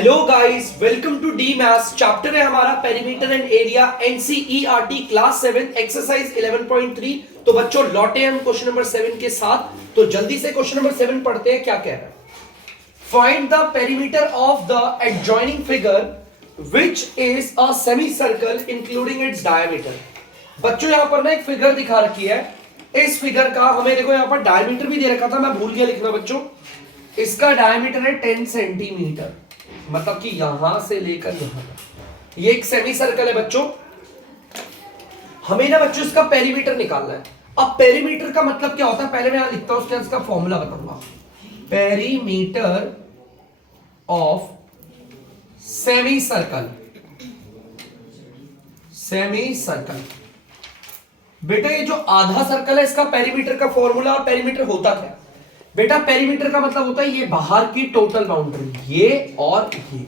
Hello guys, welcome to the maths. Chapter है हमारा perimeter and area, NCERT class 7 exercise 11.3। तो बच्चों लौटे हम क्वेश्चन नंबर 7 के साथ। तो जल्दी से क्वेश्चन नंबर 7 पढ़ते हैं। क्या कह रहा है? Find the perimeter of the adjoining figure which is a semi circle including its diameter. बच्चों यहां पर ना एक फिगर दिखा रखी है। इस फिगर का हमें देखो यहां पर डायमीटर भी दे रखा था, मैं भूल गया लिखना बच्चों। इसका डायमीटर है 10 सेंटीमीटर, मतलब कि यहां से लेकर यहां तक ये एक सेमी सर्कल है बच्चों। हमें ना बच्चों इसका पेरीमीटर निकालना है। अब पेरीमीटर का मतलब क्या होता है पहले मैं यहां लिखता हूं, उसके बाद इसका फॉर्मूला बताऊंगा। Perimeter of semi circle, semi circle बेटा ये जो आधा सर्कल है इसका पेरीमीटर का फॉर्मूला। और पेरीमीटर होता क्या बेटा? पेरीमीटर का मतलब होता है ये बाहर की टोटल बाउंड्री, ये और ये।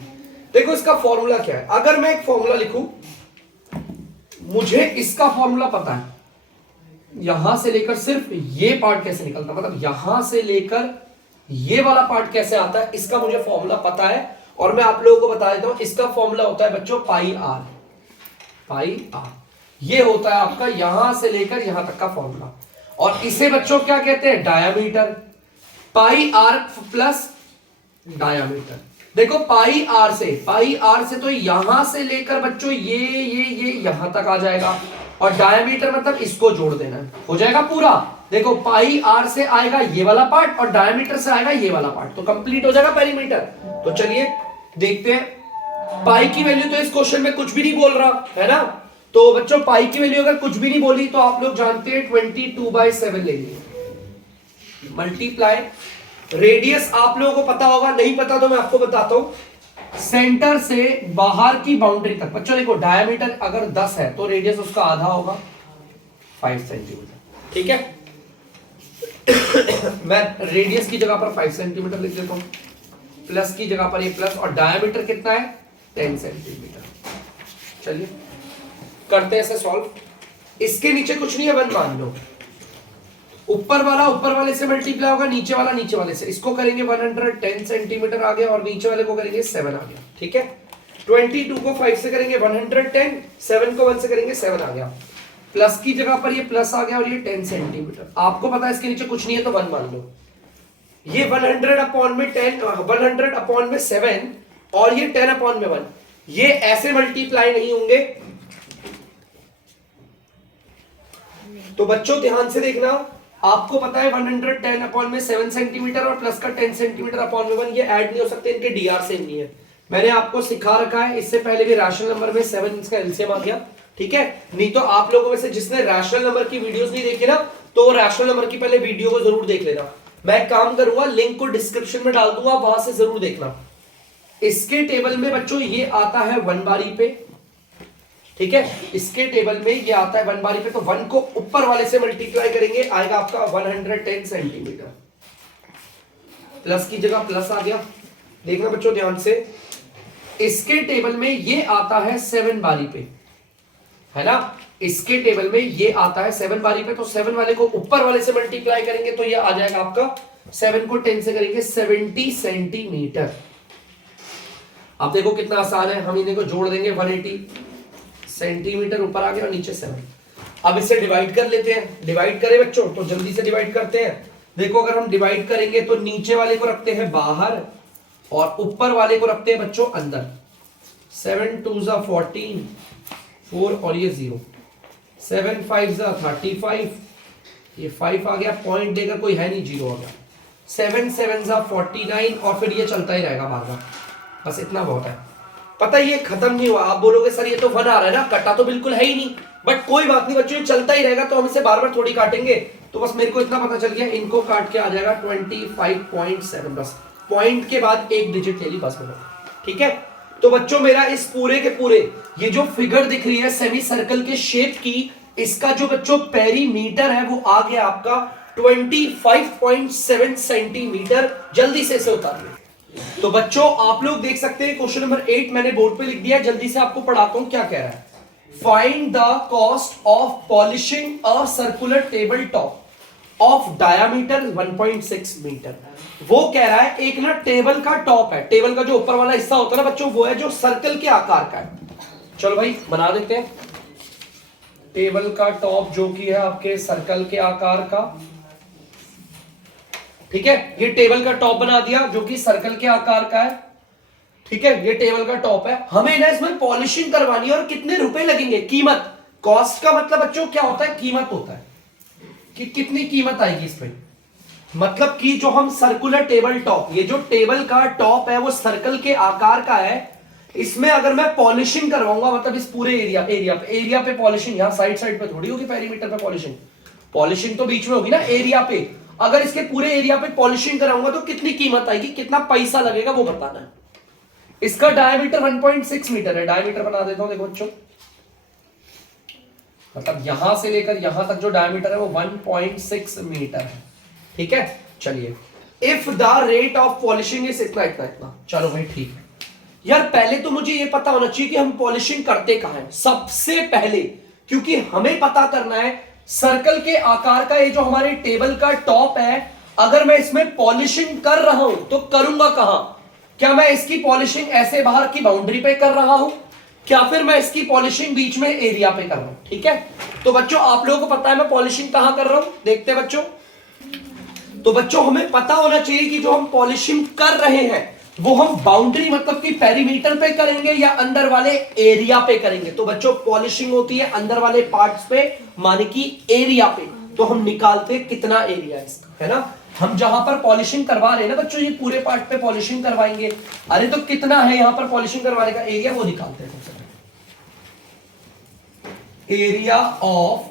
देखो इसका फॉर्मूला क्या है। अगर मैं एक फॉर्मूला लिखूं, मुझे इसका फॉर्मूला पता है, यहां से लेकर सिर्फ ये पार्ट कैसे निकलता है, मतलब यहां से लेकर ये वाला पार्ट कैसे आता है, इसका मुझे फॉर्मूला पता है। और मैं आप लोगों को बता देता हूं, इसका फॉर्मूला होता है बच्चों पाई आर। पाई आर ये होता है आपका यहां से लेकर यहां तक का फॉर्मूला। और इसे बच्चों क्या कहते हैं? Diameter. Pi r plus diameter. देखो पाई आर से तो यहां से लेकर बच्चों ये यहां तक आ जाएगा। और डायामीटर मतलब इसको जोड़ देना है, हो जाएगा पूरा। देखो पाई आर से आएगा ये वाला पार्ट और डायामीटर से आएगा ये वाला पार्ट, तो कंप्लीट हो जाएगा पेरीमीटर। तो चलिए देखते हैं। पाई की वैल्यू तो इस क्वेश्चन में कुछ भी नहीं बोल रहा है ना, तो बच्चों पाई की वैल्यू अगर कुछ भी नहीं बोली तो आप लोग जानते हैं 22/7 लेंगे। मल्टीप्लाई रेडियस आप लोगों को पता होगा, नहीं पता तो मैं आपको बताता हूं। सेंटर से बाहर की बाउंड्री तक बच्चों देखो, डायमीटर अगर 10 है तो रेडियस उसका आधा होगा 5 सेंटीमीटर। ठीक है मैं रेडियस की जगह पर 5 सेंटीमीटर लिख देता हूं, प्लस की जगह पर ये प्लस, और डायमीटर कितना है? 10 सेंटीमीटर। चलिए करते हैं इसे सॉल्व। इसके नीचे कुछ नहीं है, 1 मान लो। ऊपर वाले से मल्टीप्लाई होगा, नीचे वाले से। इसको करेंगे 110 सेंटीमीटर आ गया, और नीचे वाले को करेंगे 7 आ गया। ठीक है 22 को 5 से करेंगे 110, 7 को 1 से करेंगे 7 आ गया। प्लस की जगह पर ये प्लस आ गया और ये 10 सेंटीमीटर। आपको पता है इसके नीचे कुछ नहीं है तो 1 मान लो। ये 100 अपॉन में 10, 100 अपॉन में 7 और ये 10 अपॉन में 1, ये ऐसे मल्टीप्लाई नहीं होंगे। तो बच्चों ध्यान से देखना, आपको पता है 110 अपॉन में 7 सेंटीमीटर और प्लस का 10 सेंटीमीटर अपॉन में 1, ये ऐड नहीं हो सकते, इनके डीआर सेम नहीं है। मैंने आपको सिखा रखा है, इससे पहले भी रैशनल नंबर में 7 इसका एलसीएम आ गया। ठीक है, नहीं तो आप लोगों में से जिसने रैशनल नंबर की वीडियोस नहीं देखी ना, तो वो रैशनल नंबर की पहले वीडियो को जरूर देख लेना। मैं काम करूंगा, लिंक को डिस्क्रिप्शन में डाल दूंगा, वहां से जरूर देखना। इसके टेबल में बच्चों ये आता है 1 बारी पे। ठीक है, इसके टेबल में ये आता है 1 बारी पे, तो 1 को ऊपर वाले से मल्टीप्लाई करेंगे, आएगा आपका 110 सेंटीमीटर। प्लस की जगह प्लस आ गया। देखना बच्चों ध्यान से, इसके टेबल में ये आता है 7 बारी पे, है ना। इसके टेबल में ये आता है 7 बारी पे, तो 7 वाले को ऊपर वाले से मल्टीप्लाई करेंगे तो ये आ जाएगा आपका, 7 को 10 से करेंगे 70 सेंटीमीटर। अब देखो कितना आसान है, हम इन्हें को जोड़ देंगे 180 सेंटीमीटर ऊपर आ गया और नीचे 7। अब इसे डिवाइड कर लेते हैं। डिवाइड करें बच्चों, तो जल्दी से डिवाइड करते हैं। देखो अगर हम डिवाइड करेंगे तो नीचे वाले को रखते हैं बाहर और ऊपर वाले को रखते हैं बच्चों अंदर। 7 2 14, 4 और ये 0, 7 5 35, ये 5 आ गया, पॉइंट देकर कोई है नहीं, 0 आ गया। 7 7 49 और फिर ये चलता ही रहेगा बार बार, बस इतना बहुत है। पता ये खत्म नहीं हुआ। आप बोलोगे सर ये तो 1 आ रहा है ना, कटा तो बिल्कुल है ही नहीं, बट कोई बात नहीं बच्चों, ये चलता ही रहेगा, तो हम इसे बार बार थोड़ी काटेंगे। तो बस मेरे को इतना पता चल गया, इनको काट के आ जाएगा 25.7, बस पॉइंट के बाद एक डिजिट ले ली बस मेरे। ठीक है, तो बच्चों मेरा इस पूरे के पूरे ये जो फिगर दिख रही है सेमी सर्कल के शेप की, इसका जो बच्चों पेरीमीटर है वो आ गया आपका 25.7 सेंटीमीटर। जल्दी से इसे उतारिए। तो बच्चों आप लोग देख सकते हैं क्वेश्चन नंबर 8 मैंने बोर्ड पे लिख दिया है, जल्दी से आपको पढ़ाता हूं क्या कह रहा है। Find the cost of polishing a circular table top of diameter 1.6 metre. वो कह रहा है एक ना टेबल का टॉप है, टेबल का जो ऊपर वाला हिस्सा होता है ना बच्चों, वो है जो सर्कल के आकार का है। चलो भाई बना देते हैं। टेबल का टॉप जो कि है आपके सर्कल के आकार का, ठीक है, ये टेबल का टॉप बना दिया जो कि सर्कल के आकार का है, ठीक है, ये टेबल का टॉप है। हमें ना इसमें पॉलिशिंग करवानी है और कितने रुपए लगेंगे, कीमत, कॉस्ट का मतलब बच्चों क्या होता है, कीमत होता है कि कितनी कीमत आएगी इस पे। मतलब कि जो हम सर्कुलर टेबल टॉप, ये जो टेबल का टॉप है वो सर्कल के आकार का है, इसमें अगर मैं पॉलिशिंग करवाऊंगा, मतलब इस पूरे एरिया पे पॉलिशिंग, यहां साइड साइड पे थोड़ी होगी, पेरीमीटर पे पॉलिशिंग, पॉलिशिंग तो बीच में होगी ना एरिया पे। अगर इसके पूरे एरिया पे पॉलिशिंग कराऊंगा तो कितनी कीमत आएगी, कितना पैसा लगेगा वो बताना है। इसका डायमीटर 1.6 मीटर है, डायमीटर बना देता हूं, देखो बच्चों, मतलब यहां से लेकर यहां तक जो डायमीटर है वो 1.6 मीटर है, ठीक है। चलिए, if the rate of polishing is इतना इतना इतना, चलो भाई ठीक है। यार पहले तो मुझे ये पता होना चाहिए कि हम पॉलिशिंग करते कहां है सबसे पहले, क्योंकि हमें पता करना है सर्कल के आकार का ये जो हमारे टेबल का टॉप है, अगर मैं इसमें पॉलिशिंग कर रहा हूं तो करूंगा कहां, क्या मैं इसकी पॉलिशिंग ऐसे बाहर की बाउंड्री पे कर रहा हूं, क्या फिर मैं इसकी पॉलिशिंग बीच में एरिया पे कर रहा हूं, ठीक है। तो बच्चों आप लोगों को पता है मैं पॉलिशिंग कहां कर रहा हूं, देखते हैं बच्चों। तो बच्चों हमें पता होना चाहिए कि जो हम पॉलिशिंग कर रहे हैं वो हम बाउंड्री मतलब कि पेरीमीटर पे करेंगे या अंदर वाले एरिया पे करेंगे। तो बच्चों पॉलिशिंग होती है अंदर वाले पार्ट्स पे, माने कि एरिया पे, तो हम निकालते कितना एरिया है इसका, है ना। हम जहां पर पॉलिशिंग करवा रहे हैं ना बच्चों, ये पूरे पार्ट पे पॉलिशिंग करवाएंगे, अरे तो कितना है यहां पर पॉलिशिंग करवाने का एरिया, वो निकालते हैं सबसे पहले। एरिया ऑफ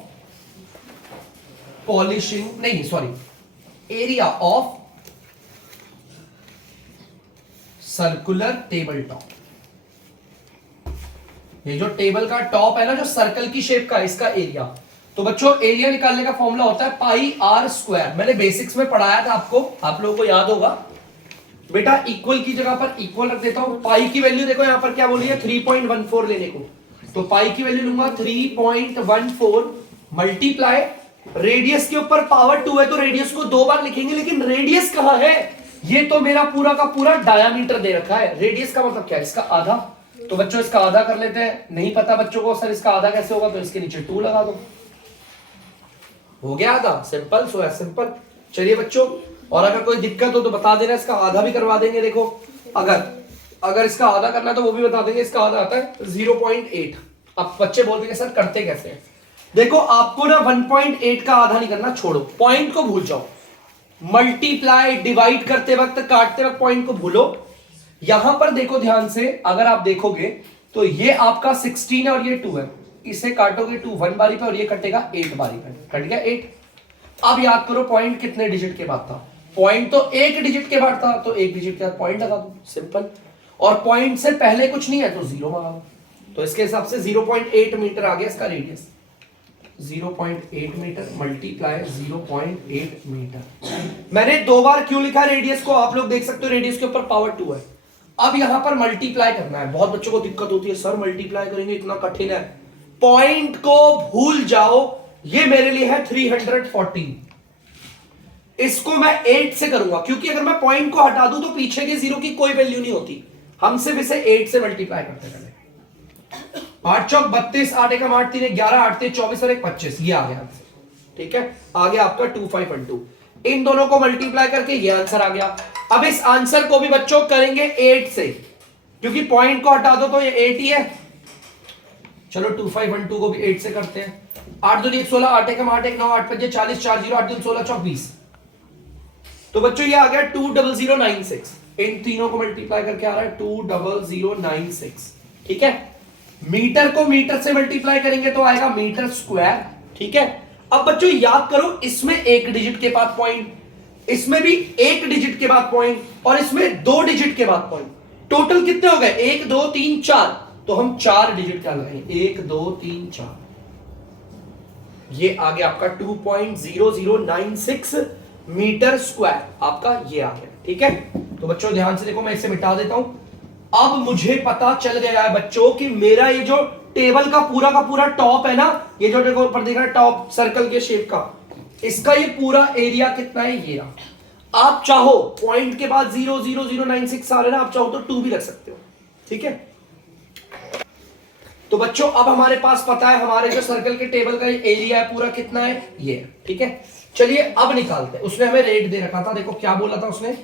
पॉलिशिंग, नहीं sorry, area of circular table top, ये जो टेबल का टॉप है ना जो सर्कल की शेप का, इसका एरिया। तो बच्चों एरिया निकालने का फॉर्मूला होता है पाई आर स्क्वायर, मैंने बेसिक्स में पढ़ाया था आपको, आप लोगों को याद होगा बेटा। इक्वल की जगह पर इक्वल रख देता हूं, पाई की वैल्यू देखो यहां पर क्या बोली है 3.14 लेने को, तो पाई की वैल्यू लूंगा 3.14 मल्टीप्लाई, रेडियस के ऊपर पावर 2 है तो रेडियस को 2 बार लिखेंगे, लेकिन रेडियस कहां है, ये तो मेरा पूरा का पूरा डायामीटर दे रखा है, रेडियस का मतलब क्या है, इसका आधा। तो बच्चों इसका आधा कर लेते हैं, नहीं पता बच्चों को सर इसका आधा कैसे होगा, तो इसके नीचे 2 लगा दो, हो गया आधा, सिंपल सो है सिंपल। चलिए बच्चों, और अगर कोई दिक्कत हो तो बता देना, इसका आधा भी करवा देंगे। देखो अगर इसका आधा करना है तो वो भी बता देंगे, इसका आधा आता है 0.8। अब बच्चे बोलते हैं सर करते कैसे हैं, देखो आपको ना 1.8 का आधा नहीं करना, छोड़ो, पॉइंट को भूल जाओ, मल्टीप्लाई डिवाइड करते वक्त काटते वक्त पॉइंट को भूलो। यहां पर देखो ध्यान से, अगर आप देखोगे तो ये आपका 16 है और ये 2 है, इसे काटोगे 2 1 बारी पे और ये कटेगा 8 बारी पे, कट गया 8। अब याद करो पॉइंट कितने डिजिट के बाद था, पॉइंट तो 1 डिजिट के बाद था, तो 1 डिजिट के बाद पॉइंट लगा दो, सिंपल। और पॉइंट से पहले कुछ नहीं है तो 0 लगा दो, तो इसके हिसाब से 0.8 मीटर आ गया इसका रेडियस, 0.8 मीटर मल्टीप्लाई 0.8 मीटर। मैंने 2 बार क्यों लिखा रेडियस को, आप लोग देख सकते हो रेडियस के ऊपर पावर 2 है। अब यहां पर मल्टीप्लाई करना है, बहुत बच्चों को दिक्कत होती है सर मल्टीप्लाई करेंगे इतना कठिन है, पॉइंट को भूल जाओ, ये मेरे लिए है 314, इसको मैं 8 से करूंगा, क्योंकि अगर मैं पॉइंट को हटा दूं तो पीछे के 0 की कोई वैल्यू नहीं होती, हम सिर्फ इसे 8 से मल्टीप्लाई करते हैं। 8 चौक 32, 8 एकम 8 3 11, 8 3 24 और 1 25, ये आ गया आंसर, ठीक है। आ गया आपका 2512, इन दोनों को मल्टीप्लाई करके ये आंसर आ गया। अब इस आंसर को भी बच्चों करेंगे 8 से, क्योंकि पॉइंट को हटा दो तो ये 8 ही है। चलो 2512 को भी 8 से करते हैं, 8 2 1 16, 8 एकम 8 1 9, 8 5 40, 4 0 8 2 16 24, तो बच्चों ये आ गया 20096, इन तीनों को मल्टीप्लाई करके आ रहा है 20096, ठीक है। मीटर को मीटर से मल्टीप्लाई करेंगे तो आएगा मीटर स्क्वायर, ठीक है। अब बच्चों याद करो, इसमें 1 डिजिट के बाद पॉइंट, इसमें भी 1 डिजिट के बाद पॉइंट, और इसमें 2 डिजिट के बाद पॉइंट, टोटल कितने हो गए 1 2 3 4, तो हम 4 डिजिट का लगाएंगे, 1 2 3 4, ये आ गया आपका 2.0096 मीटर स्क्वायर, आपका ये आ गया, ठीक है। तो बच्चों ध्यान से देखो, मैं इसे मिटा देता हूं। अब मुझे पता चल गया है बच्चों कि मेरा ये जो टेबल का पूरा टॉप है ना, ये जो देखो ऊपर दिख रहा है टॉप सर्कल के शेप का, इसका ये पूरा एरिया कितना है, ये रहा। आप चाहो पॉइंट के बाद 0.0096 आ रहे ना, आप चाहो तो 2 भी रख सकते हो, ठीक है। तो बच्चों अब हमारे पास पता है हमारे जो सर्कल के टेबल का एरिया है पूरा कितना है, ये, ठीक है। चलिए अब निकालते हैं। उसने हमें रेट दे रखा था, देखो क्या बोला था उसने,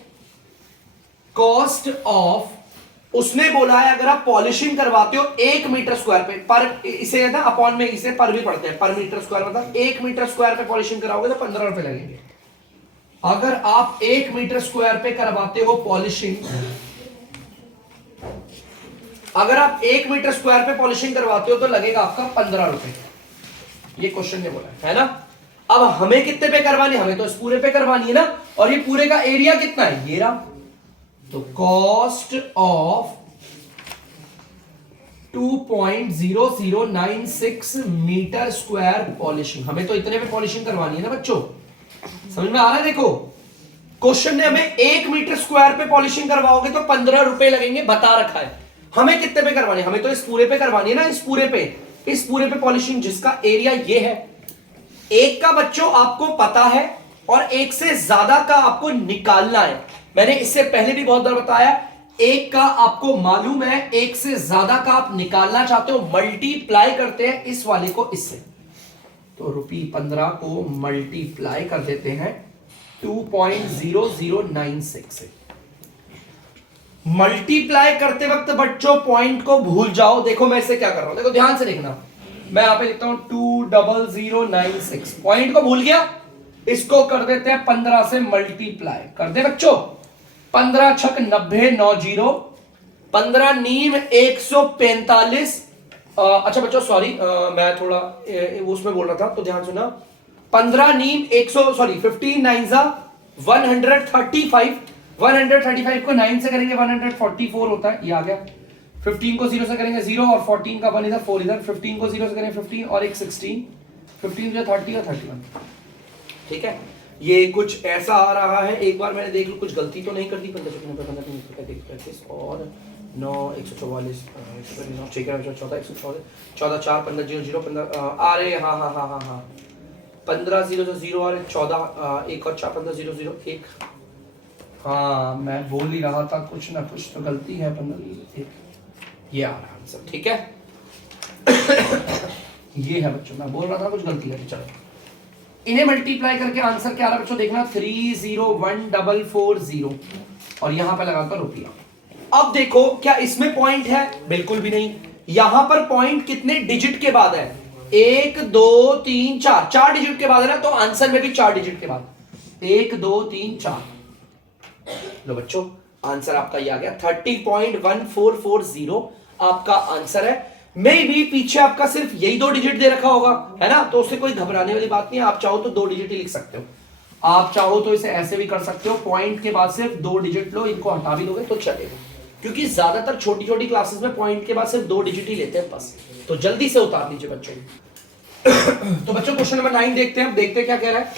कॉस्ट ऑफ, उसने बोला है अगर आप पॉलिशिंग करवाते हो 1 मीटर स्क्वायर पे, पर इसे ना अपॉन में इसे पर भी पढ़ते हैं, पर मीटर स्क्वायर मतलब 1 मीटर स्क्वायर पे पॉलिशिंग कराओगे तो 15 रुपए लगेंगे। अगर आप 1 मीटर स्क्वायर पे करवाते हो पॉलिशिंग, अगर आप 1 मीटर स्क्वायर पे पॉलिशिंग करवाते हो तो लगेगा आपका 15 रुपए। ये क्वेश्चन ने बोला है ना। अब हमें कितने पे करवानी, हमें तो इस पूरे पे करवानी है ना, और ये पूरे का एरिया कितना है, ये रहा। तो cost of 2.0096 metre square polishing, हमें तो इतने पे पॉलिशिंग करवानी है ना बच्चों, समझ में आ रहा है। देखो क्वेश्चन ने हमें 1 मीटर स्क्वायर पे पॉलिशिंग करवाओगे तो 15 रुपए लगेंगे, बता रखा है। हमें कितने पे करवानी है, हमें तो इस पूरे पे करवानी है ना, इस पूरे पे पॉलिशिंग जिसका एरिया ये है। एक का बच्चों आपको पता है और एक से ज्यादा का आपको निकालना है। मैंने इससे पहले भी बहुत बार बताया, एक का आपको मालूम है, एक से ज्यादा का आप निकालना चाहते हो, मल्टीप्लाई करते हैं इस वाले को इससे, तो ₹15 को मल्टीप्लाई कर देते हैं 2.0096 से। मल्टीप्लाई करते वक्त बच्चों पॉइंट को भूल जाओ। देखो मैं इसे क्या कर रहा हूं, देखो ध्यान से देखना, मैं यहां पे लिखता हूं 20096, पॉइंट को भूल गया, इसको कर देते हैं 15 से मल्टीप्लाई कर दे बच्चों। 15 छक 90, 9 जीरो, 15 नीम 145। अच्छा बच्चों सॉरी, मैं थोड़ा उसमें बोल रहा था तो ध्यान सुना। 15 नीम 15 नाइन्स 135, 135 को 9 से करेंगे 144 होता है, ये आ गया। 15 को 0 से करेंगे 0 और 14 का 1 इधर 4 इधर, 15 को 0 से करेंगे 15 और एक 16, 15 जो 30 और 31, ठीक है। ये कुछ ऐसा आ रहा है, एक बार मैंने देख लो कुछ गलती तो नहीं कर दी। 15 और 9 144 14 4 15 0 15 आ रहे, हाँ 15 0 से 0 आ रहे, 14 1 और 4 15 0 0 1, हाँ मैं बोल ही रहा था कुछ ना कुछ तो गलती है। 15 1 ये आ रहा आंसर, ठीक है। ये है बच्चों, मैं बोल रहा था कुछ गलती है। चलो इन्हें मल्टीप्लाई करके आंसर क्या आ रहा है बच्चों, देखना 301440 और यहां पे लगाता रुपया। अब देखो क्या इसमें पॉइंट है, बिल्कुल भी नहीं। यहां पर पॉइंट कितने डिजिट के बाद है, 1 2 3 4, 4 डिजिट के बाद है ना, तो आंसर में भी 4 डिजिट के बाद 1 2 3 4। लो बच्चों आंसर आपका ये आ गया 30.1440 आपका आंसर है। मे भी पीछे आपका सिर्फ यही 2 डिजिट दे रखा होगा, है ना, तो उससे कोई घबराने वाली बात नहीं है। आप चाहो तो 2 डिजिट ही लिख सकते हो, आप चाहो तो इसे ऐसे भी कर सकते हो, पॉइंट के बाद सिर्फ 2 डिजिट लो, इनको हटा भी दोगे तो चलेगा, क्योंकि ज्यादातर छोटी छोटी क्लासेस में पॉइंट के बाद सिर्फ 2 डिजिट ही लेते हैं बस। तो जल्दी से उतार लीजिए बच्चों। तो बच्चों क्वेश्चन नंबर 9 देखते हैं, अब देखते हैं क्या कह रहा है।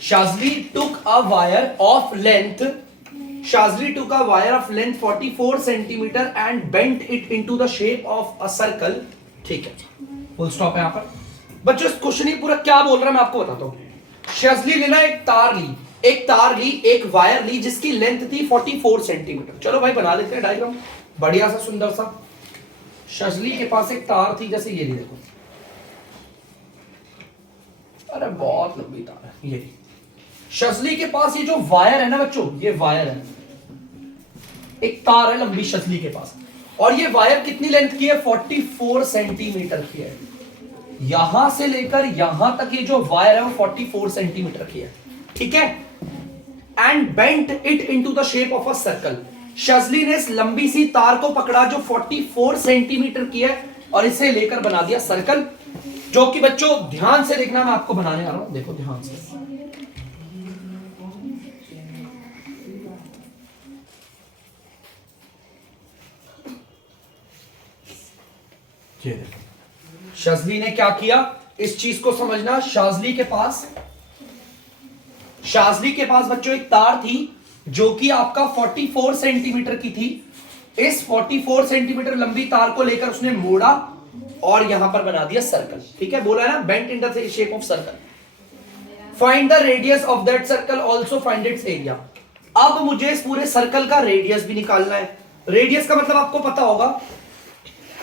Shazli took a wire of length 44 centimeter and bent it into the shape of a circle, ठीक है, फुल स्टॉप है यहां पर। बच्चों इस क्वेश्चन ही पूरा क्या बोल रहा है मैं आपको बताता हूं। शाजली ने ना एक तार ली, एक वायर ली जिसकी लेंथ थी 44 सेंटीमीटर। चलो भाई बना लेते हैं डायग्राम, बढ़िया सा सुंदर सा। शाजली के पास एक तार थी, जैसे ये देखो, अरे बहुत लंबी तार है ये। शजली के पास ये जो वायर है ना बच्चों, ये वायर है, एक तार है लंबी शजली के पास, और ये वायर कितनी लेंथ की है, 44 सेंटीमीटर की है। यहां से लेकर यहां तक ये जो वायर है वो 44 सेंटीमीटर की है, ठीक है। And bent it into the shape of a circle. शजली ने इस लंबी सी तार को पकड़ा जो 44 सेंटीमीटर की है और इसे लेकर बना दिया सर्कल, जो कि बच्चों ध्यान से देखना, मैं आपको बनाने आ रहा हूं, देखो ध्यान से। शाजली ने क्या किया, इस चीज को समझना। शाजली के पास बच्चों एक तार थी जो कि आपका 44 सेंटीमीटर की थी। इस 44 सेंटीमीटर लंबी तार को लेकर उसने मोड़ा और यहां पर बना दिया सर्कल, ठीक है। बोला है ना bent in the shape of circle. Find the radius of that circle, also find its area. अब मुझे इस पूरे सर्कल का रेडियस भी निकालना है। रेडियस का मतलब आपको पता होगा,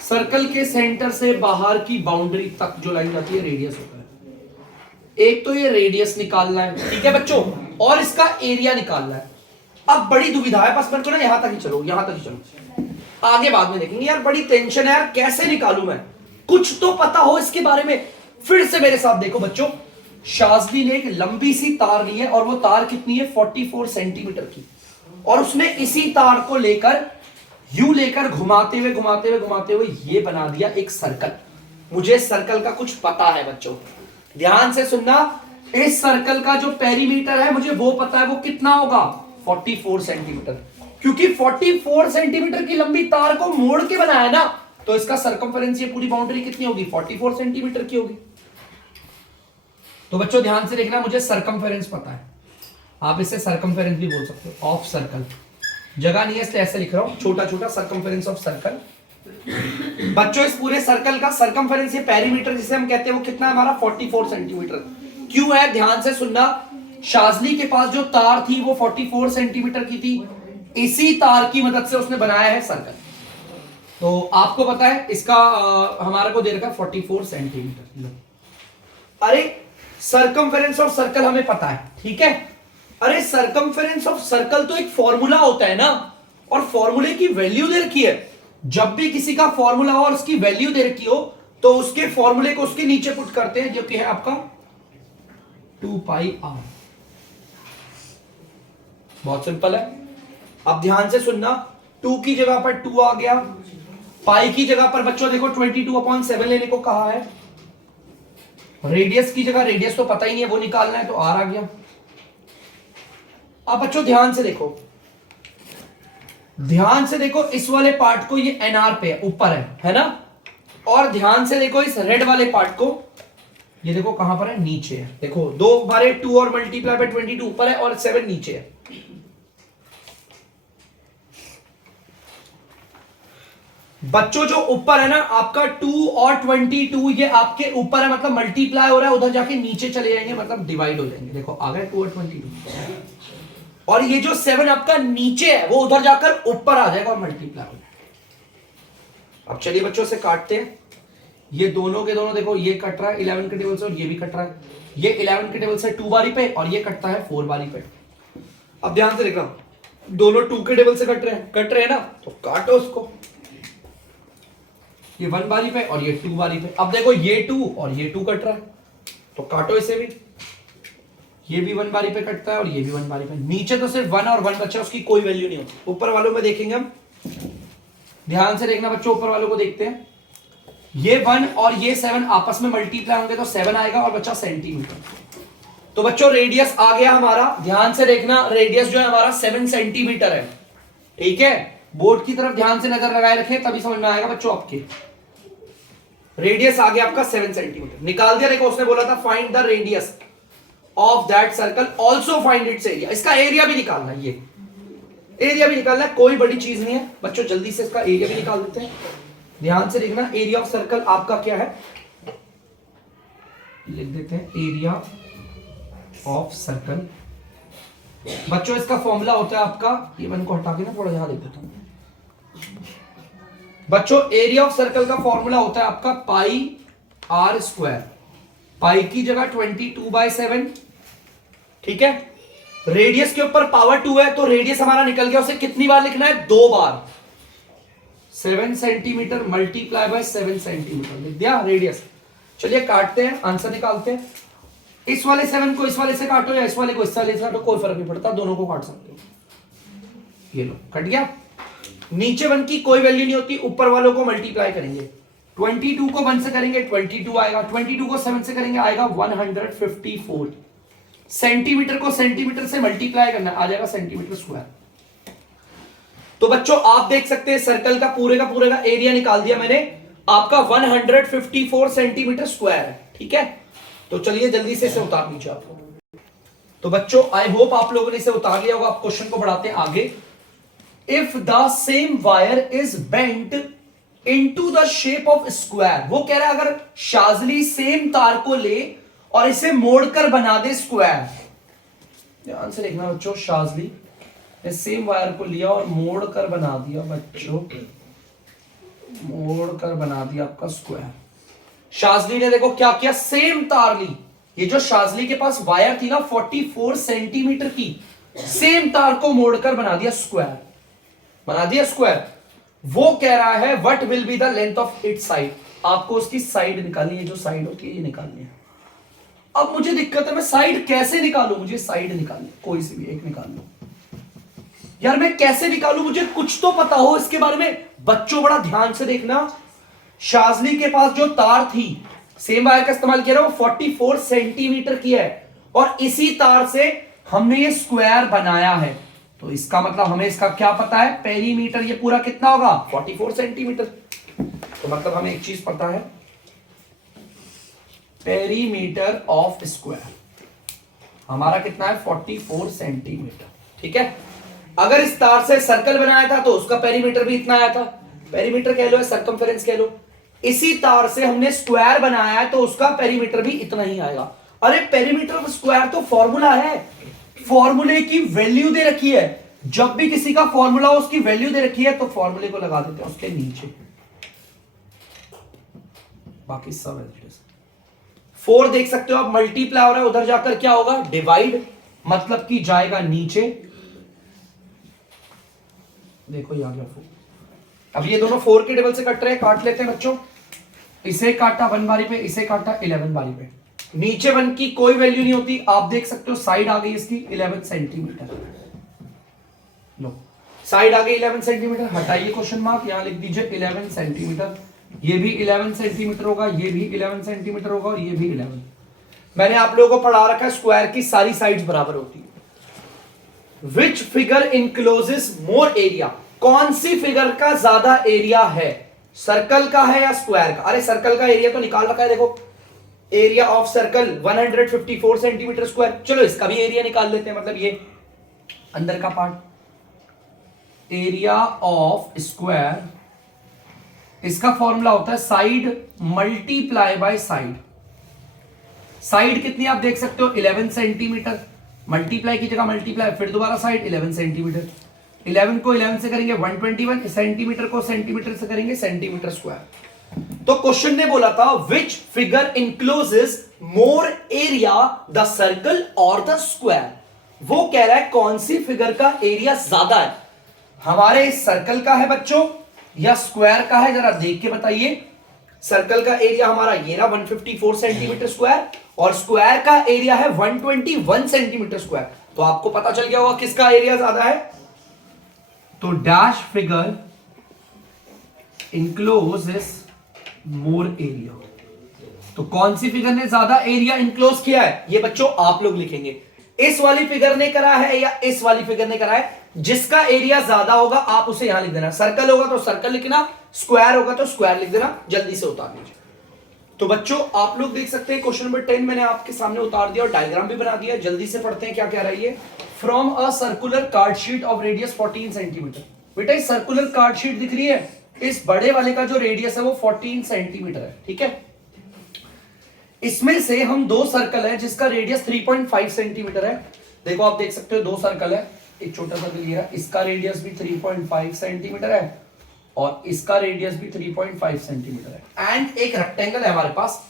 सर्कल के सेंटर से बाहर की बाउंड्री तक जो लाइन जाती है रेडियस होता है। एक तो ये रेडियस निकालना है, ठीक है बच्चों, और इसका एरिया निकालना है। अब बड़ी दुविधा है, बस मेरे को ना यहां तक ही चलो, यहां तक ही चलो, आगे बाद में देखेंगे। यार बड़ी टेंशन है यार, कैसे निकालूं मैं, कुछ तो पता हो इसके बारे में। फिर से मेरे साथ देखो बच्चों, शाज़ली ने एक लंबी सी तार ली है और वो तार कितनी है 44 सेंटीमीटर की, और उसने इसी तार को लेकर यू लेकर घुमाते हुए घुमाते हुए घुमाते हुए ये बना दिया एक सर्कल। मुझे सर्कल का कुछ पता है बच्चों, ध्यान से सुनना। इस सर्कल का जो पेरीमीटर है मुझे वो पता है, वो कितना होगा 44 सेंटीमीटर, क्योंकि 44 सेंटीमीटर की लंबी तार को मोड़ के बनाया ना, तो इसका सरकमफेरेंस, ये पूरी बाउंड्री कितनी होगी 44 सेंटीमीटर की होगी। तो बच्चों ध्यान से देखना, मुझे सरकमफेरेंस पता है, आप इसे सरकमफेरेंस भी बोल सकते हो ऑफ सर्कल, जगह नहीं है इसलिए ऐसे लिख रहा हूं, छोटा छोटा सरकमफेरेंस ऑफ सर्कल। बच्चों इस पूरे सर्कल का सरकमफेरेंस, ये पेरीमीटर जिसे हम कहते हैं, वो कितना है हमारा 44 सेंटीमीटर। क्यों है, ध्यान से सुनना। शाज़ली के पास जो तार थी वो 44 सेंटीमीटर की थी, इसी तार की मदद से उसने बनाया है सर्कल। तो आपको पता है इसका हमारे को दे रखा है 44 सेंटीमीटर। अरे सरकमफेरेंस ऑफ सर्कल हमें पता है, ठीक है। अरे सरकमफेरेंस ऑफ सर्कल तो एक फॉर्मूला होता है ना, और फॉर्मूले की वैल्यू दे रखी है। जब भी किसी का फॉर्मूला हो और उसकी वैल्यू दे रखी हो, तो उसके फॉर्मूले को उसके नीचे पुट करते हैं, जो कि है आपका 2 पाई r। बहुत सिंपल है। अब ध्यान से सुनना, 2 की जगह पर 2 आ गया, पाई की जगह पर बच्चों देखो 22/7 लेने को कहा है, रेडियस की जगह रेडियस तो पता ही नहीं है, वो निकालना है, तो r आ गया। अब बच्चों ध्यान से देखो, ध्यान से देखो, इस वाले पार्ट को ये nr पे ऊपर है ना, और ध्यान से देखो इस रेड वाले पार्ट को, ये देखो कहां पर है, नीचे है। देखो 2 बारे 2 और मल्टीप्लाई बाय 22 ऊपर है और 7 नीचे है। बच्चों जो ऊपर है ना आपका 2 और 22, ये आपके ऊपर है, मतलब मल्टीप्लाई हो रहा है, उधर जाके नीचे चले जाएंगे, मतलब डिवाइड हो जाएंगे। देखो आ गए 2 और 22, और ये जो 7 आपका नीचे है वो उधर जाकर ऊपर आ जाएगा और मल्टीप्लाई हो जाएगा। अब चलिए बच्चों से काटते हैं, ये दोनों के दोनों देखो, ये कट रहा है 11 के टेबल से और ये भी कट रहा है, ये 11 के टेबल से 2 बारी पे और ये कटता है 4 बारी पे। अब ध्यान से देखना, दोनों 2 के टेबल से कट रहे हैं ना, तो काटो उसको, ये 1 बारी पे और ये 2 बारी पे। अब देखो ये 2 और ये 2 कट रहा है, तो काटो इसे भी, ये भी 1 बारी पे कटता है और ये भी 1 बारी पे। नीचे तो सिर्फ 1 और 1 बचा, उसकी कोई वैल्यू नहीं होती। ऊपर वालों में देखेंगे हम, ध्यान से देखना बच्चों, ऊपर वालों को देखते हैं, ये 1 और ये 7 आपस में मल्टीप्लाई होंगे तो 7 आएगा और बचा सेंटीमीटर। तो बच्चों रेडियस आ गया हमारा, ध्यान से देखना, रेडियस जो है हमारा 7 सेंटीमीटर है, ठीक है। बोर्ड की तरफ ध्यान से नजर लगाए रखें, तभी समझ में आएगा बच्चों आपके। रेडियस आ गया आपका 7 सेंटीमीटर, निकाल दिया। देखो उसने बोला था find the radius of that circle, also find its area. इसका एरिया भी निकालना है, ये एरिया भी निकालना है, कोई बड़ी चीज नहीं है बच्चों, जल्दी से इसका एरिया भी निकाल देते हैं। ध्यान से देखना, एरिया ऑफ सर्कल आपका क्या है, लिख देते हैं एरिया ऑफ सर्कल। बच्चों इसका फॉर्मूला होता है आपका, ये 1 को हटा के ना थोड़ा यहां लिख देता हूं। बच्चों एरिया ऑफ सर्कल का फॉर्मूला होता है आपका पाई r स्क्वायर, पाई की जगह 22/7, ठीक है। रेडियस के ऊपर पावर 2 है, तो रेडियस हमारा निकल गया, उसे कितनी बार लिखना है, 2 बार। 7 सेंटीमीटर मल्टीप्लाई बाय 7 सेंटीमीटर लिख दिया रेडियस। चलिए काटते हैं, आंसर निकालते हैं। इस वाले 7 को इस वाले से काटो या इस वाले को इस वाले से काटो, कोई फर्क नहीं पड़ता, दोनों को काट सकते हो। ये लो कट गया। नीचे 1 की कोई वैल्यू नहीं होती, ऊपर वालों को मल्टीप्लाई करेंगे। 22 को 1 से करेंगे 22 आएगा, 22 को 7 से करेंगे आएगा 154। सेंटीमीटर को सेंटीमीटर से मल्टीप्लाई करना, आ जाएगा सेंटीमीटर स्क्वायर। तो बच्चों आप देख सकते हैं सर्कल का पूरे का एरिया निकाल दिया मैंने, आपका 154 सेंटीमीटर स्क्वायर है, ठीक है। तो चलिए जल्दी से इसे उतार लीजिए आप। तो बच्चों आई होप आप लोगों ने इसे उतार लिया होगा। आप क्वेश्चन को बढ़ाते हैं आगे। If the same wire is bent into the shape of square, वो कह रहा है अगर शाज़ली सेम तार को ले और इसे मोड़कर बना दे स्क्वायर। ध्यान से देखना बच्चों, शाजली ने सेम वायर को लिया और मोड़कर बना दिया बच्चों, मोड़कर बना दिया आपका स्क्वायर। शाजली ने देखो क्या किया, सेम तार ली, ये जो शाजली के पास वायर थी ना 44 सेंटीमीटर की, सेम तार को मोड़कर बना दिया स्क्वायर, बना दिया स्क्वायर। वो कह रहा है what will be the length of it side, आपको उसकी साइड निकालनी है, जो साइड होती है ये निकालनी है। अब मुझे दिक्कत है, मैं साइड कैसे निकालूं, मुझे साइड निकालनी, कोई सी भी एक निकाल लो यार, मैं कैसे निकालूं, मुझे कुछ तो पता हो इसके बारे में। बच्चों बड़ा ध्यान से देखना, शाजली के पास जो तार थी सेम वायर का इस्तेमाल किया, वो 44 सेंटीमीटर की है, और इसी तार से हमने ये स्क्वायर बनाया है। तो इसका मतलब हमें इसका क्या पता है, पेरीमीटर ये पूरा कितना होगा 44 सेंटीमीटर। तो मतलब हमें एक चीज पता है, पेरीमीटर ऑफ स्क्वायर हमारा कितना है 44 सेंटीमीटर। ठीक है, अगर इस तार से सर्कल बनाया था तो उसका पेरीमीटर भी इतना आया था, पेरीमीटर कह लो या सर्कमफेरेंस कह लो। इसी तार से हमने स्क्वायर बनाया है तो उसका पेरीमीटर भी इतना ही आएगा। अरे पेरीमीटर ऑफ स्क्वायर तो फॉर्मूला है, फॉर्मूले की वैल्यू दे रखी है, जब भी किसी का फॉर्मूला हो उसकी वैल्यू दे रखी है तो फॉर्मूले को लगा देते हैं उसके नीचे, बाकी सब है। 4 देख सकते हो आप, मल्टीप्लाई हो रहा है, उधर जाकर क्या होगा डिवाइड, मतलब कि जाएगा नीचे। देखो ये आ गया 4। अब ये दोनों 4 के टेबल से कट रहे हैं, काट लेते हैं बच्चों। इसे काटा 1 बारी पे, इसे काटा 11 बारी पे, नीचे 1 की कोई वैल्यू नहीं होती। आप देख सकते हो साइड आ गई इसकी 11 सेंटीमीटर, लो साइड आ गई 11 सेंटीमीटर, हटाइए क्वेश्चन मार्क, यहां लिख दीजिए 11 सेंटीमीटर। ये भी 11 सेंटीमीटर होगा, ये भी 11 सेंटीमीटर होगा, और ये भी 11। मैंने आप लोगों को पढ़ा रखा है स्क्वायर की सारी साइड्स बराबर होती है। विच फिगर इनक्लोजेस मोर एरिया, कौन सी फिगर का ज्यादा एरिया है, सर्कल का है या स्क्वायर का। अरे सर्कल का एरिया तो निकाल रखा है, देखो area of circle 154 centimetre square. चलो इसका भी एरिया निकाल लेते हैं, मतलब ये अंदर का पार्ट, एरिया ऑफ स्क्वायर, इसका फॉर्मूला होता है side multiply by side. Side कितनी आप देख सकते हो 11 सेंटीमीटर, मल्टीप्लाई की जगह मल्टीप्लाई, फिर दोबारा साइड 11 सेंटीमीटर। 11 को 11 से करेंगे 121, सेंटीमीटर को सेंटीमीटर से करेंगे सेंटीमीटर स्क्वायर। तो क्वेश्चन ने बोला था which figure encloses more area, the circle और द स्क्वायर। वो कह रहा है कौन सी फिगर का एरिया ज्यादा है, हमारे सर्कल का है बच्चों या स्क्वायर का है, जरा देख के बताइए। सर्कल का एरिया हमारा ये ना 154 सेंटीमीटर स्क्वायर, और स्क्वायर का एरिया है 121 सेंटीमीटर स्क्वायर। तो आपको पता चल गया होगा किसका एरिया ज्यादा है। तो dash figure encloses more area, तो कौन सी फिगर ने ज्यादा एरिया इनक्लोज किया है, ये बच्चों आप लोग लिखेंगे। इस वाली फिगर ने करा है या इस वाली फिगर ने करा है, जिसका एरिया ज्यादा होगा आप उसे यहां लिख देना। सर्कल होगा तो सर्कल लिखना, स्क्वायर होगा तो स्क्वायर लिख देना, जल्दी से उतार लीजिए। तो बच्चों आप लोग देख सकते हैं क्वेश्चन नंबर 10 मैंने आपके सामने उतार दिया और डायग्राम भी बना दिया। जल्दी से पढ़ते हैं क्या कह रही है। From a circular card sheet of radius 14 centimetre. बेटा इस सर्कुलर कार्ड शीट दिख रही है, इस बड़े वाले का जो रेडियस है वो 14 सेंटीमीटर है। ठीक है, इसमें से हम दो सर्कल है जिसका रेडियस 3.5 सेंटीमीटर है। देखो आप देख सकते हो दो सर्कल है, एक छोटा सर्कल ये रहा, इसका रेडियस भी 3.5 सेंटीमीटर है और इसका रेडियस भी 3.5 सेंटीमीटर है। एंड एक रेक्टेंगल है हमारे पास,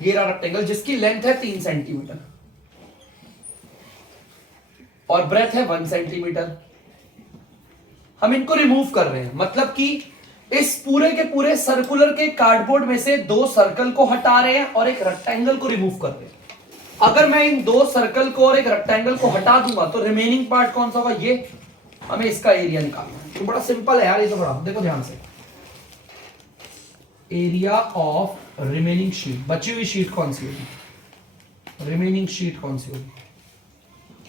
ये रहा रेक्टेंगल जिसकी लेंथ है 3 सेंटीमीटर और ब्रेथ है 1 सेंटीमीटर। हम इनको रिमूव कर रहे हैं, मतलब कि इस पूरे के पूरे सर्कुलर के कार्डबोर्ड में से दो सर्कल को हटा रहे हैं और एक रेक्टेंगल को रिमूव कर रहे हैं। अगर मैं इन दो सर्कल को और एक रेक्टेंगल को हटा दूंगा तो रिमेनिंग पार्ट कौन सा होगा, ये हमें इसका एरिया निकालना है। तो बड़ा सिंपल है यार, ये तो बड़ा देखो ध्यान से, एरिया ऑफ रिमेनिंग शीट, बची हुई शीट कौन सी होगी, रिमेनिंग शीट कौन सी होगी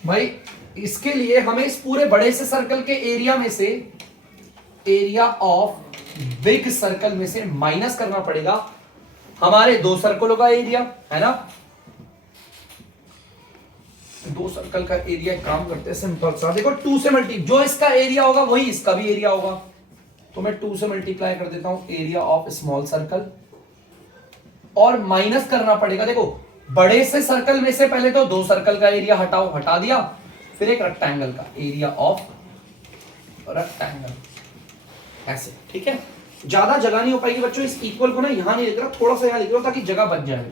भाई। इसके लिए हमें इस पूरे बड़े से सर्कल के एरिया में से एरिया ऑफ बिग सर्कल में से माइनस करना पड़ेगा हमारे दो सर्कलों का एरिया, है ना। दो सर्कल का एरिया काम करते हैं सिंपल सा, देखो 2 से मल्टी, जो इसका एरिया होगा वही इसका भी एरिया होगा, तो मैं 2 से मल्टीप्लाई कर देता हूं एरिया ऑफ स्मॉल सर्कल और माइनस करना पड़ेगा। देखो बड़े से सर्कल में से पहले तो 2 सर्कल का एरिया हटाओ, हटा दिया, फिर एक रेक्टेंगल का एरिया ऑफ रेक्टेंगल, ऐसे, ठीक है। ज्यादा जगह नहीं हो पाएगी बच्चों, इस इक्वल को ना यहां नहीं लिख रहा, थोड़ा सा यहां लिख रहा ताकि जगह बच जाए,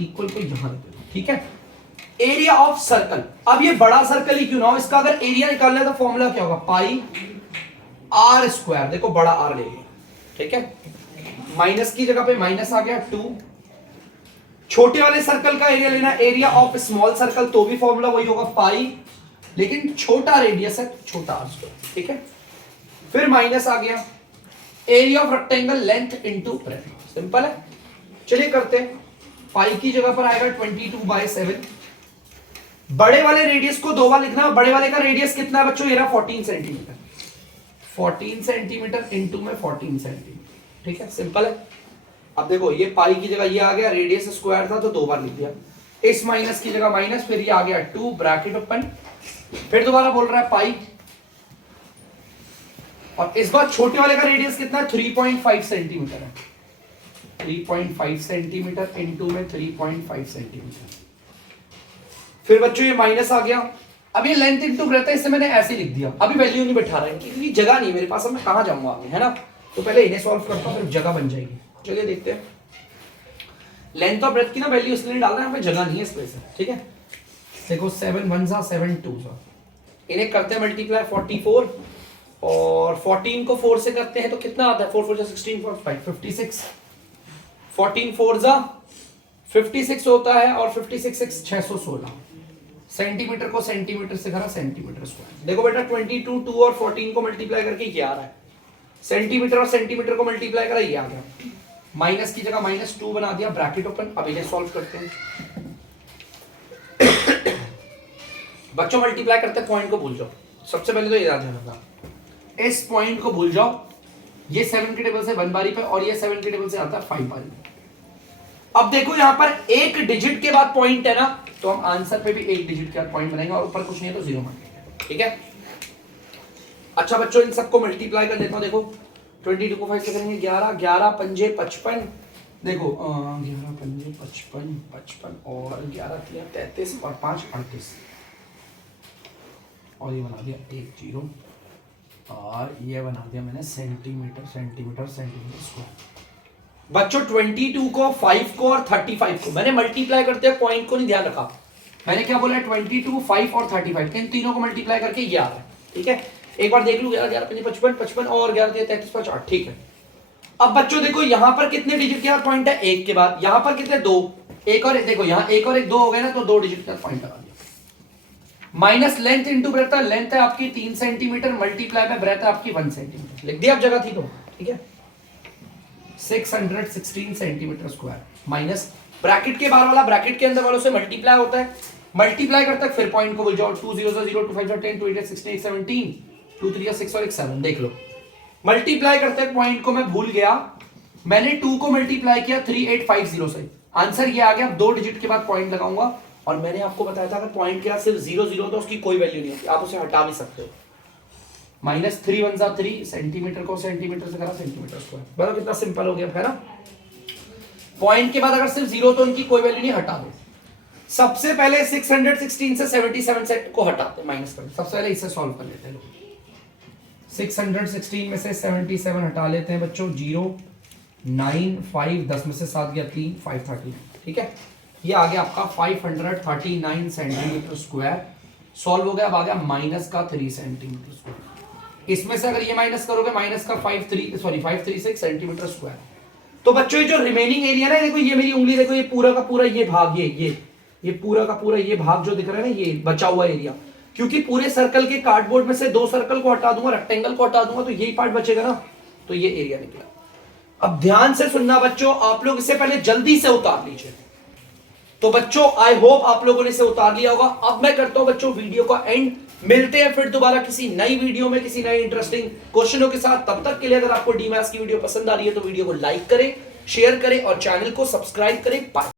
इक्वल को यहां लिख रहा, ठीक है। एरिया ऑफ सर्कल, अब ये बड़ा सर्कल ही क्यों ना हो, इसका अगर एरिया निकालना है तो फॉर्मूला क्या होगा, पाई आर स्क्वायर, देखो बड़ा आर ले लिया, ठीक है। माइनस की जगह पे माइनस आ गया 2, छोटे वाले सर्कल का एरिया लेना, एरिया ऑफ स्मॉल सर्कल, तो भी फॉर्मूला वही होगा पाई, लेकिन छोटा रेडियस है, छोटा आर स्क्वायर, ठीक है। फिर माइनस आ गया area of rectangle length into breadth, simple है। चलिए करते हैं, पाई की जगह पर आएगा 22/7, बड़े वाले रेडियस को 2 बार लिखना, बड़े वाले का रेडियस कितना है बच्चों, ये रहा 14 सेंटीमीटर, 14 सेंटीमीटर इनटू में 14 सेंटीमीटर, ठीक है, सिंपल है। अब देखो ये पाई की जगह ये आ गया, रेडियस स्क्वायर था तो 2 बार लिख दिया, इस माइनस की जगह माइनस, फिर ये आ गया 2 ब्रैकेट ओपन, फिर दोबारा बोल रहा है पाई, और इस बार छोटे वाले का रेडियस कितना है, 3.5 सेंटीमीटर है, 3.5 सेंटीमीटर इनटू में 3.5 सेंटीमीटर, फिर बच्चों ये माइनस आ गया। अब ये लेंथ इनटू ब्रेथ है, इसे मैंने ऐसे लिख दिया, अभी वैल्यू नहीं बैठा रहा है क्योंकि जगह नहीं मेरे पास, अब मैं कहां जाऊंगा आगे, है ना, तो पहले इन्हें सॉल्व करता हूं, फिर जगह बन जाएगी। चलिए देखते हैं, लेंथ और ब्रेथ की ना वैल्यू इसलिए डालना है, यहाँ पे जगह नहीं है इस वजह से, ठीक है। देखो 7 1 7 2, इन्हें करते हैं मल्टीप्लाई 44, और 14 को 4 से करते हैं तो कितना आता है, 4 4 16 4 5 56, 14 4 56 होता है, और 56 6 616, सेंटीमीटर को सेंटीमीटर से करा सेंटीमीटर स्क्वायर। देखो बेटा 22 2 और 14 को मल्टीप्लाई करके ये आ रहा है, सेंटीमीटर और सेंटीमीटर को मल्टीप्लाई करा ये आ गया, माइनस की जगह -2 बना दिया, ब्रैकेट ओपन। अब इन्हें सॉल्व करते हैं बच्चों, मल्टीप्लाई करते हैं, पॉइंट को भूल जाओ, सबसे पहले तो ये याद रखना, इस पॉइंट को भूल जाओ, ये 7 के टेबल से 1 बारी पे, और ये 7 के टेबल से आता है 5 बारी पे। अब देखो यहां पर एक डिजिट के बाद पॉइंट है ना, तो हम आंसर पे भी एक डिजिट के बाद पॉइंट बनाएंगे, और ऊपर कुछ नहीं है तो 0 मानेंगे, ठीक है। अच्छा बच्चों, इन सबको मल्टीप्लाई कर देता हूं, देखो 22 को 5 से करेंगे 11, 11 पंजे 55, देखो 11 पंजे 55, 55 और 11 किया 33 और 5 38, और ये बना दिया 1 0, और ये बना दिया मैंने सेंटीमीटर सेंटीमीटर सेंटीमीटर स्क्वायर। बच्चों 22 को 5 को और 35 को मैंने मल्टीप्लाई करते हैं, पॉइंट को नहीं ध्यान रखा, मैंने क्या बोला 22 5 और 35, इन तीनों को मल्टीप्लाई करके ये आ रहा है, ठीक है। एक बार देख लूं, 11 11 55 55 और 11 33 5 8, ठीक है। अब बच्चों देखो यहां पर कितने डिजिट के बाद पॉइंट है, 1 के बाद, यहां पर कितने 2, एक और देखो यहां 1 और 1 2 हो गए ना, तो 2 डिजिट के बाद पॉइंट लगा दिया। Minus length into breadth, length है आपकी 3 सेंटीमीटर, मल्टीप्लाई में ब्रेथ है आपकी 1 सेंटीमीटर, लिख दिया अब जगह थी तो, ठीक है। 616 सेंटीमीटर स्क्वायर, माइनस ब्रैकेट के बाहर वाला ब्रैकेट के अंदर वालों से मल्टीप्लाई होता है, मल्टीप्लाई करता है, फिर पॉइंट को भूल जाओ, 2 0 0 2 5 10 2 8 16 17 2 3 6 और 7, देख लो मल्टीप्लाई करते हैं, पॉइंट को मैं भूल गया, मैंने 2 को मल्टीप्लाई किया 3850 से, आंसर ये आ गया। अब 2 डिजिट के बाद पॉइंट लगाऊंगा, और मैंने आपको बताया था अगर पॉइंट के बाद सिर्फ 0 0 तो उसकी कोई वैल्यू नहीं होती, आप उसे हटा भी सकते हो। -3 1 3, सेंटीमीटर को सेंटीमीटर से करा सेंटीमीटर स्क्वायर, बताओ कितना सिंपल हो गया, है ना। पॉइंट के बाद अगर सिर्फ 0 तो उनकी कोई वैल्यू नहीं, हटा दो। सबसे पहले 616 से 77 से को हटाते हैं, माइनस करते, सबसे पहले इसे सॉल्व कर लेते हैं। 616 में से 77 हटा लेते हैं बच्चों, 0 9 5 10 में से 7 गया 3 5 30, ठीक है। ये आ गया आपका 539 सेंटीमीटर स्क्वायर, सॉल्व हो गया। अब आ गया माइनस का 3 सेंटीमीटर स्क्वायर, इसमें से अगर ये माइनस करोगे माइनस का 536 सेंटीमीटर स्क्वायर, तो बच्चों ये जो रिमेनिंग एरिया ना, देखो ये मेरी उंगली देखो, ये पूरा का पूरा ये भाग, ये पूरा का पूरा ये भाग जो दिख रहा है ना, ये बचा हुआ एरिया, क्योंकि पूरे सर्कल के कार्डबोर्ड में से 2 सर्कल को हटा दूंगा, रेक्टेंगल को हटा दूंगा, तो यही पार्ट बचेगा ना, तो ये एरिया निकला। अब ध्यान से सुनना बच्चों, आप लोग इसे पहले जल्दी से उतार लीजिए। तो बच्चों आई होप आप लोगों ने इसे उतार लिया होगा। अब मैं करता हूं बच्चों वीडियो का एंड, मिलते हैं फिर दोबारा किसी नई वीडियो में किसी नए इंटरेस्टिंग क्वेश्चनों के साथ। तब तक के लिए अगर आपको डीमैथ्स की वीडियो पसंद आ रही है तो वीडियो को लाइक करें, शेयर करें और चैनल को सब्सक्राइब करें। बाय।